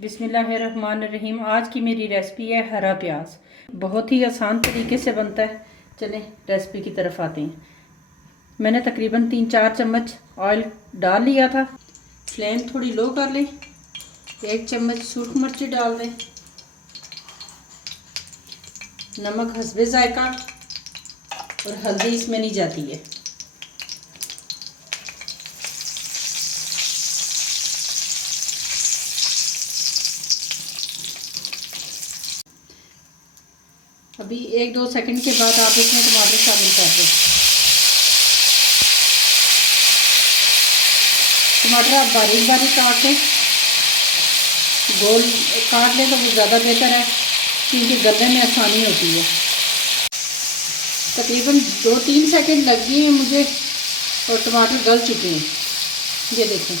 बिस्मिल्लाहिर्रहमानिर्रहीम। आज की मेरी रेसिपी है हरा प्याज। बहुत ही आसान तरीके से बनता है। चलें रेसिपी की तरफ आते हैं। मैंने तकरीबन 3-4 चम्मच ऑयल डाल लिया था। फ्लेम थोड़ी लो कर लें। 1 चम्मच सूख मिर्ची डाल दें। नमक हस्बे जायका और हल्दी इसमें नहीं जाती है। अभी 1-2 सेकंड के बाद आप इसमें टमाटर शामिल कर दें। टमाटर आप बारीक बारीक काट लें, गोल काट लें तो वो ज़्यादा बेहतर है क्योंकि गलने में आसानी होती है। तकरीबन 2-3 सेकंड लग गए हैं मुझे और टमाटर गल चुके हैं। ये देखें।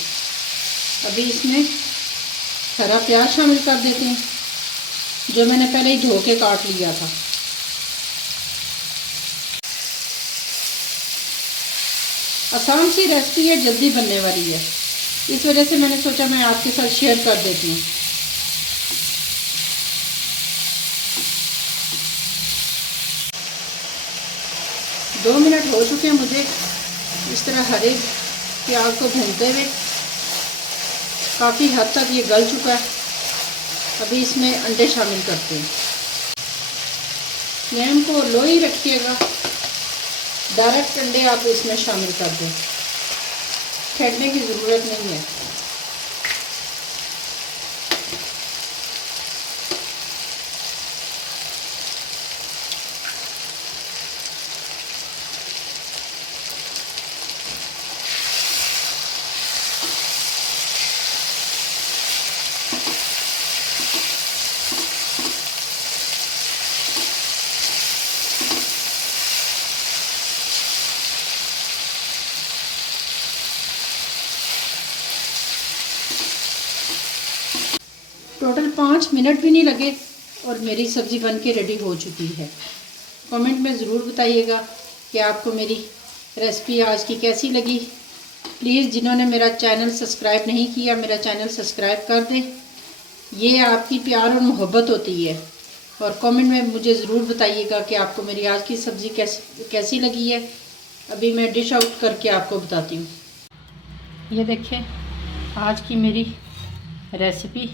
अभी इसमें हरा प्याज शामिल कर देते हैं जो मैंने पहले ही धो के काट लिया था। आसान सी रेसिपी है, जल्दी बनने वाली है, इस वजह से मैंने सोचा मैं आपके साथ शेयर कर देती हूँ। दो मिनट हो चुके हैं मुझे इस तरह हरे प्याज को भूनते हुए। काफ़ी हद तक ये गल चुका है। अभी इसमें अंडे शामिल करते हैं। फ्लेम को लो ही रखिएगा। डायरेक्ट अंडे आप इसमें शामिल कर दें, फेंटने की ज़रूरत नहीं है। टोटल 5 मिनट भी नहीं लगे और मेरी सब्ज़ी बन के रेडी हो चुकी है। कमेंट में ज़रूर बताइएगा कि आपको मेरी रेसिपी आज की कैसी लगी। प्लीज़ जिन्होंने मेरा चैनल सब्सक्राइब नहीं किया, मेरा चैनल सब्सक्राइब कर दें। ये आपकी प्यार और मोहब्बत होती है। और कमेंट में मुझे ज़रूर बताइएगा कि आपको मेरी आज की सब्ज़ी कैसी लगी है। अभी मैं डिश आउट करके आपको बताती हूँ। ये देखें, आज की मेरी रेसिपी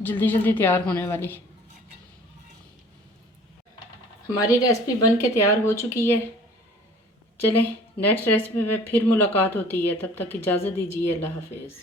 जल्दी जल्दी तैयार होने वाली। हमारी रेसिपी बन के तैयार हो चुकी है। चलें नेक्स्ट रेसिपी में फिर मुलाकात होती है। तब तक इजाज़त दीजिए। अल्लाह हाफिज़।